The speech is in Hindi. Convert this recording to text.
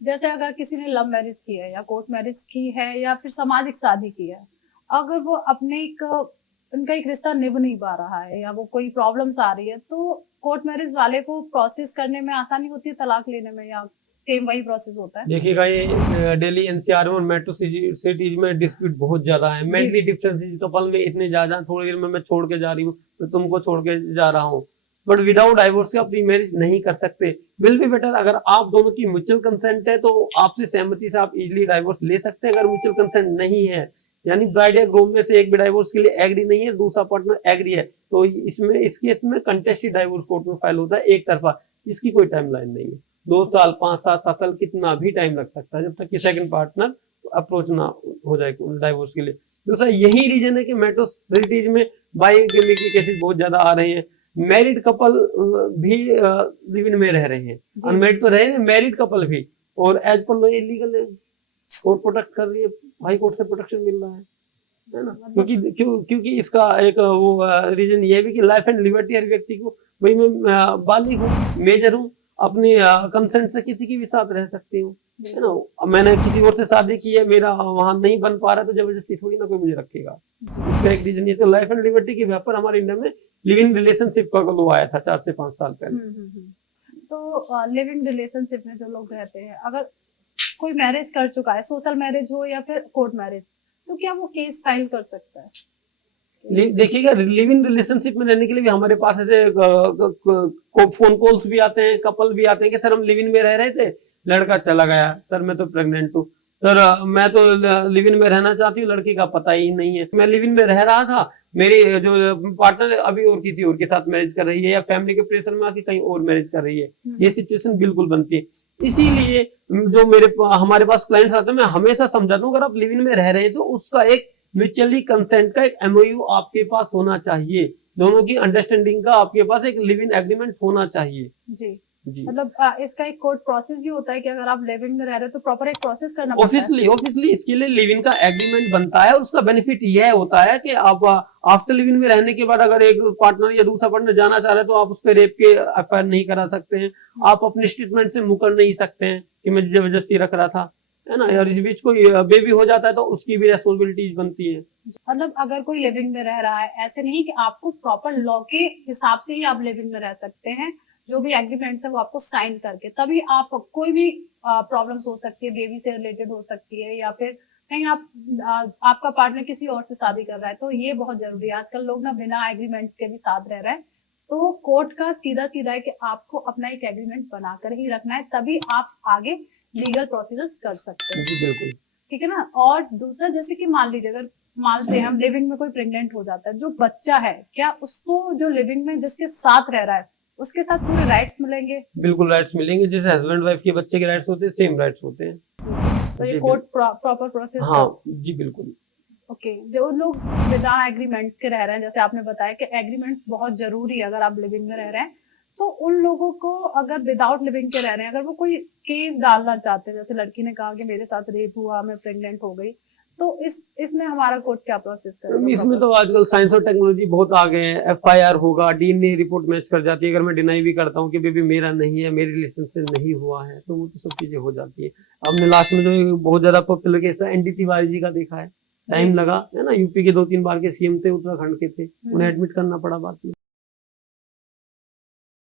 जैसे अगर किसी ने लव मैरिज की है या कोर्ट मैरिज की है या फिर सामाजिक शादी की है, अगर वो अपने एक उनका एक रिश्ता निभ नहीं पा रहा है या वो कोई प्रॉब्लम्स आ रही है, तो कोर्ट मैरिज वाले को प्रोसेस करने में आसानी होती है तलाक लेने में, या सेम वही प्रोसेस होता है? देखिएगा, ये दिल्ली एनसीआर में और मेट्रो सिटीज में डिस्प्यूट बहुत ज्यादा है। मेंटली डिफरेंसेस कपल में इतने ज्यादा, थोड़ी देर में मैं छोड़ के जा रही हूँ, मैं तुमको छोड़ के जा रहा हूँ, बट विदाउट डाइवोर्स के अपनी मैरिज नहीं कर सकते। विल बी बेटर अगर आप दोनों की म्यूचुअल कंसेंट है तो आपसी सहमति से आप इजीली डाइवोर्स ले सकते हैं। अगर म्यूचुअल कंसेंट नहीं है, यानी ब्राइड या ग्रूम में से एक भी डाइवोर्स के लिए एग्री नहीं है, दूसरा पार्टनर एग्री है, तो इसमें इस केस में कंटेस्टेड डाइवोर्स कोर्ट में फाइल होता है एक तरफा। इसकी कोई टाइमलाइन नहीं है, 2 साल 5 साल 7 साल कितना भी टाइम लग सकता है, जब तक कि सेकंड पार्टनर अप्रोच ना हो जाए डाइवोर्स के लिए। दूसरा यही रीजन है कि मेट्रो सिटीज में बाइगेमी के केसेस बहुत ज्यादा आ रहे हैं। मैरिड कपल भी लिव इन में रह रहे हैं, अनमैरिड तो रहे हैं, मैरिड कपल भी, और एज पर लॉ इलीगल है, कोर्ट प्रोटेक्ट कर रही है, हाई कोर्ट से प्रोटेक्शन मिल रहा है ना। क्योंकि इसका एक वो रीजन ये भी कि लाइफ एंड लिबर्टी हर व्यक्ति को, भाई मैं बालिग हूँ, मेजर हूँ, अपने कंसेंट से किसी की भी साथ रह सकती हूँ, है ना। मैंने किसी और से शादी की है, मेरा वहां नहीं बन पा रहा, तो जबरदस्ती थोड़ी ना कोई मुझे रखेगा। इसका एक रीजन ये तो लाइफ एंड लिबर्टी के व्यापार हमारे इंडिया में लिविंग रिलेशनशिप का वो आया था 4 से 5 साल पहले। तो लिविंग रिलेशनशिप में जो लोग रहते हैं, अगर कोई मैरिज कर चुका है, सोशल मैरिज हो या फिर कोर्ट मैरिज, तो क्या वो केस फाइल कर सकता है? देखिएगा, लिव इन रिलेशनशिप में रहने के लिए भी हमारे पास ऐसे फोन कॉल्स भी आते हैं, कपल भी आते हैं कि सर हम लिव इन में रह रहे थे, लड़का चला गया, सर मैं तो प्रेग्नेंट हूँ, सर मैं तो लिव इन में रहना चाहती हूँ, लड़की का पता ही नहीं है, मैं लिव इन में रह रहा था, मेरी जो पार्टनर अभी और किसी और के साथ मैरिज कर रही है, या फैमिली के प्रेशर में आके कहीं और मैरिज कर रही है। ये सिचुएशन बिल्कुल बनती है। इसीलिए जो हमारे पास क्लाइंट्स आते हैं, मैं हमेशा समझाता हूँ, अगर आप लिव इन में रह रहे हैं तो उसका एक म्यूचुअली कंसेंट का एक एमओयू आपके पास होना चाहिए, दोनों की अंडरस्टैंडिंग का आपके पास एक लिव इन एग्रीमेंट होना चाहिए। जी। मतलब इसका एक कोर्ट प्रोसेस भी होता है कि अगर आप लिविंग में रह रहे हो तो प्रॉपर एक प्रोसेस करना पड़ता है। ऑब्वियसली इसके लिए लिव इन का एग्रीमेंट बनता है, और उसका बेनिफिट यह होता है कि आप आफ्टर लिव इन में रहने के बाद अगर एक पार्टनर या दूसरा पार्टनर जाना चाह रहे हैं, तो आप उस पर रेप के एफआईआर नहीं करा सकते हैं, आप अपने स्टेटमेंट से मुकर नहीं सकते हैं कि मैं जबरदस्ती रख रहा था, है ना। और इस बीच कोई बेबी हो जाता है तो उसकी भी रेस्पॉन्सिबिलिटीज बनती है। मतलब अगर कोई लिविंग में रह रहा है, ऐसे नहीं कि आपको प्रॉपर लॉ के हिसाब से ही आप लिविंग में रह सकते हैं, जो भी एग्रीमेंट्स है वो आपको साइन करके, तभी आप कोई भी प्रॉब्लम्स हो सकती है, बेबी से रिलेटेड हो सकती है, या फिर कहीं आपका पार्टनर किसी और से शादी कर रहा है, तो ये बहुत जरूरी है। आजकल लोग ना बिना एग्रीमेंट्स के भी साथ रह रहे हैं, तो कोर्ट का सीधा सीधा है कि आपको अपना एक एग्रीमेंट बनाकर ही रखना है, तभी आप आगे लीगल प्रोसीजर्स कर सकते हैं। जी बिल्कुल, ठीक है ना। और दूसरा, जैसे कि मान लीजिए अगर मानते हैं हम लिविंग में कोई प्रेग्नेंट हो जाता है, जो बच्चा है, क्या उसको जो लिविंग में जिसके साथ रह रहा है उसके साथ पूरे राइट्स मिलेंगे? बिल्कुल राइट्स मिलेंगे, जैसे हस्बैंड वाइफ के बच्चे के राइट्स होते हैं, सेम राइट्स होते हैं। तो ये कोर्ट प्रॉपर प्रोसेस? हाँ जी बिल्कुल। ओके। जो लोग बिना एग्रीमेंट्स के रह रहे हैं, जैसे आपने बताया कि एग्रीमेंट्स बहुत जरूरी है अगर आप लिविंग में रह रहे हैं, तो उन लोगों को अगर विदाउट लिविंग के रह रहे हैं, अगर वो कोई केस डालना चाहते हैं, जैसे लड़की ने कहा कि मेरे साथ रेप हुआ, मैं प्रेग्नेंट हो गई, तो इसमें हमारा कोर्ट क्या प्रोसेस करेगा? इसमें तो आजकल साइंस और टेक्नोलॉजी बहुत आगे है, एफआईआर होगा, डीएनए रिपोर्ट मैच कर जाती है, अगर मैं डिनाई भी करता हूँ कि बेबी मेरा नहीं है, मेरे रिलेशन से नहीं हुआ है, तो वो तो सब चीजें हो जाती है। हमने लास्ट में जो बहुत ज्यादा पॉपुलर केस था एनडी तिवारी जी का देखा है, टाइम लगा, है ना। यूपी के 2-3 बार के सीएम थे, उत्तराखंड के थे, उन्हें एडमिट करना पड़ा बाद में।